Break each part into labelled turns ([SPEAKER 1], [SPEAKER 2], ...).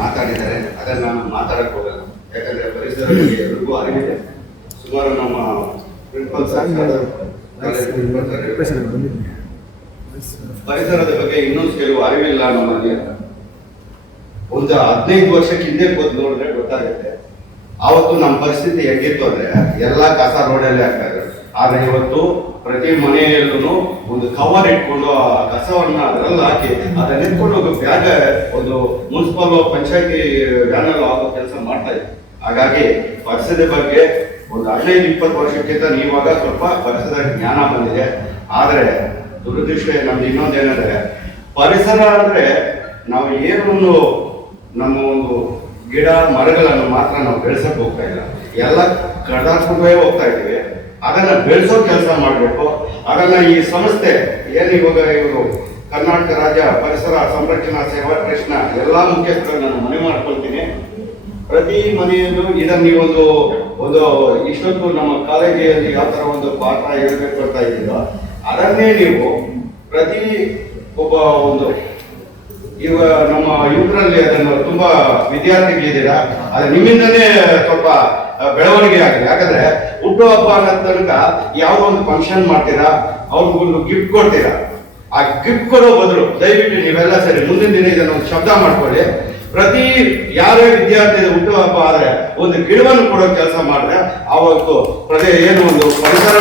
[SPEAKER 1] ಮಾತಾಡಿದ್ದಾರೆ ಅದನ್ನು ನಾನು ಮಾತಾಡಕ್ಕೆ ಹೋಗಲ್ಲ. ಯಾಕಂದ್ರೆ ಪರಿಸರ ಎಲ್ರಿಗೂ ಅರಿವಿದೆ. ಸುಮಾರು ನಮ್ಮ ಪ್ರಿನ್ಸಿಪಲ್ ಸರ್ ಪರಿಸರದ ಬಗ್ಗೆ ಇನ್ನೊಂದು ಕೆಲವು ಅರಿವಿಲ್ಲ ನಮ್ಮಲ್ಲಿ ಒಂದು ಹದಿನೈದು ವರ್ಷಕ್ಕೆ ಹಿಂದೆ ಬಂದು ನೋಡಿದ್ರೆ ಗೊತ್ತಾಗುತ್ತೆ. ಆವತ್ತು ನಮ್ಮ ಪರಿಸ್ಥಿತಿ ಹೆಂಗಿತ್ತು ಅಂದ್ರೆ ಎಲ್ಲ ಕಸ ರೋಡಲ್ಲೇ ಆಗ್ತಾ ಇದ್ರು ಆದ್ರೆ ಇವತ್ತು ಪ್ರತಿ ಮನೆಯಲ್ಲೂ ಒಂದು ಕವರ್ ಇಟ್ಕೊಂಡು ಆ ಕಸವನ್ನ ಅದರಲ್ಲಿ ಹಾಕಿ ಅದನ್ನ ಎತ್ಕೊಂಡು ಹೋಗೋ ಬ್ಯಾಗ್ ಒಂದು ಮುನ್ಸಿಪಲ್ ಪಂಚಾಯತಿ ವ್ಯಾನಲ್ಲಿ ಆಗೋ ಕೆಲಸ ಮಾಡ್ತಾ ಇದೆ ಹಾಗಾಗಿ ಪರಿಸರದ ಬಗ್ಗೆ ಒಂದು ಹದಿನೈದು, ಇಪ್ಪತ್ತು ವರ್ಷಕ್ಕಿಂತ ನೀವಾಗ ಸ್ವಲ್ಪ ಪರಿಸರದ ಜ್ಞಾನ ಬಂದಿದೆ. ಆದ್ರೆ ದುರದೃಷ್ಟ ನಮ್ದು ಇನ್ನೊಂದೇನಂದ್ರೆ ಪರಿಸರ ಅಂದ್ರೆ ನಾವು ಏನೊಂದು ನಮ್ಮ ಒಂದು ಗಿಡ ಮರಗಳನ್ನು ಮಾತ್ರ ನಾವು ಬೆಳೆಸಕ್ ಹೋಗ್ತಾ ಇಲ್ಲ. ಎಲ್ಲ ಕಡಾಡ್ಕೊಂಡೇ ಹೋಗ್ತಾ ಇದ್ದೀವಿ. ಅದನ್ನ ಬೆಳೆಸೋ ಕೆಲಸ ಮಾಡಬೇಕು. ಅದನ್ನ ಈ ಸಂಸ್ಥೆ, ಏನು ಇವಾಗ ಇವರು ಕರ್ನಾಟಕ ರಾಜ್ಯ ಪರಿಸರ ಸಂರಕ್ಷಣಾ ಸೇವಾ ಟ್ರಸ್ಟ್ನ ಎಲ್ಲಾ ಮುಖ್ಯಸ್ಥರನ್ನು ನಾನು ಮನವಿ ಮಾಡ್ಕೊಳ್ತೀನಿ. ಪ್ರತಿ ಮನೆಯಲ್ಲೂ ಇದನ್ನ ನೀವು ಒಂದು ಇಷ್ಟೊಂದು ನಮ್ಮ ಕಾಲೇಜಿನಲ್ಲಿ ಯಾವ ಥರ ಒಂದು ಪಾಠ ಹೇಳ್ಬೇಕು ಅಂತ ಇದ್ದೀರೋ, ಅದನ್ನೇ ನೀವು ಪ್ರತಿ ಒಬ್ಬ ಒಂದು ಇವ ನಮ್ಮ ಯುವಕರಲ್ಲಿ ಅದನ್ನು ತುಂಬಾ ವಿದ್ಯಾರ್ಥಿಗಳಿದ್ದೀರಾ, ಅದು ನಿಮ್ಮಿಂದನೇ ಸ್ವಲ್ಪ ಬೆಳವಣಿಗೆ ಆಗಿದೆ ಯಾಕಂದ್ರೆ ಹುಟ್ಟುಹಬ್ಬ ಅನ್ನೋ ತನಕ ಯಾವ ಒಂದು ಫಂಕ್ಷನ್ ಮಾಡ್ತೀರಾ, ಅವ್ರಿಗೊಂದು ಗಿಫ್ಟ್ ಕೊಡ್ತೀರಾ. ಆ ಗಿಫ್ಟ್ ಕೊಡೋ ಬದಲು ದಯವಿಟ್ಟು ನೀವೆಲ್ಲ ಸರಿ, ಮುಂದಿನ ದಿನ ಇದನ್ನು ಒಂದು ಶಬ್ದ ಮಾಡ್ಕೊಳ್ಳಿ. ಪ್ರತಿ ಯಾರೇ ವಿದ್ಯಾರ್ಥಿ ಹುಟ್ಟುಹಬ್ಬ ಆದ್ರೆ ಒಂದು ಗಿಡವನ್ನು ಕೊಡೋ ಕೆಲಸ ಮಾಡಿದ್ರೆ ಆವತ್ತು ಪ್ರತಿ ಏನು ಒಂದು ಪರಿಸರ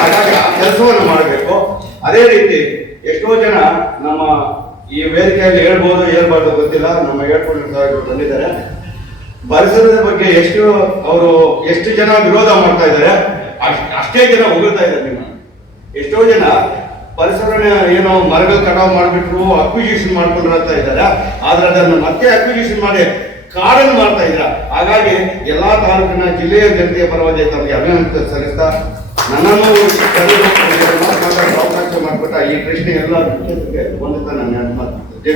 [SPEAKER 1] ಆ ಕೆಲಸವನ್ನು ಮಾಡಬೇಕು. ಅದೇ ರೀತಿ ಎಷ್ಟೋ ಜನ ನಮ್ಮ ಈ ವೇದಿಕೆಯಲ್ಲಿ ಹೇಳ್ಬೋದು, ಹೇಳ್ಬಾರ್ದು ಗೊತ್ತಿಲ್ಲ, ನಮ್ಮ ಹೇಳ್ಕೊಂಡು ಬಂದಿದ್ದಾರೆ. ಪರಿಸರದ ಬಗ್ಗೆ ಎಷ್ಟು ಅವರು ಎಷ್ಟು ಜನ ವಿರೋಧ ಮಾಡ್ತಾ ಇದ್ದಾರೆ, ಅಷ್ಟೇ ಜನ ಹೊಗಳ್ತಾ ಇದ್ದಾರೆ ನಿಮ್ಮ ಎಷ್ಟೋ ಜನ ಪರಿಸರ ಏನೋ ಮರಗಳು ಕಟಾವು ಮಾಡಿಬಿಟ್ರು ಅಕ್ವಿಜಿಷನ್ ಮಾಡ್ಕೊಂಡ್ರು ಅಂತ ಇದ್ದಾರೆ. ಆದ್ರೆ ಅದನ್ನು ಮತ್ತೆ ಅಕ್ವಿಜಿಷನ್ ಮಾಡಿ ಕಾಡನ್ನು ಮಾಡ್ತಾ ಇದ್ರ ಹಾಗಾಗಿ ಎಲ್ಲಾ ತಾಲೂಕಿನ ಜಿಲ್ಲೆಯ ಜನತೆಯ ಪರವಾಗಿ ತಮಗೆ ಅಭಿನಂದನೆ ಸಲ್ಲಿಸ್ತಾ ನನ್ನನ್ನು ಅವಕಾಶ ಮಾಡಿಬಿಟ್ಟ ಈ ಪ್ರಶ್ನೆ ಎಲ್ಲ ಮುಖ್ಯಸ್ಥರಿಗೆ ಬಂದಿದ್ದ ನನ್ನ ಜೈ.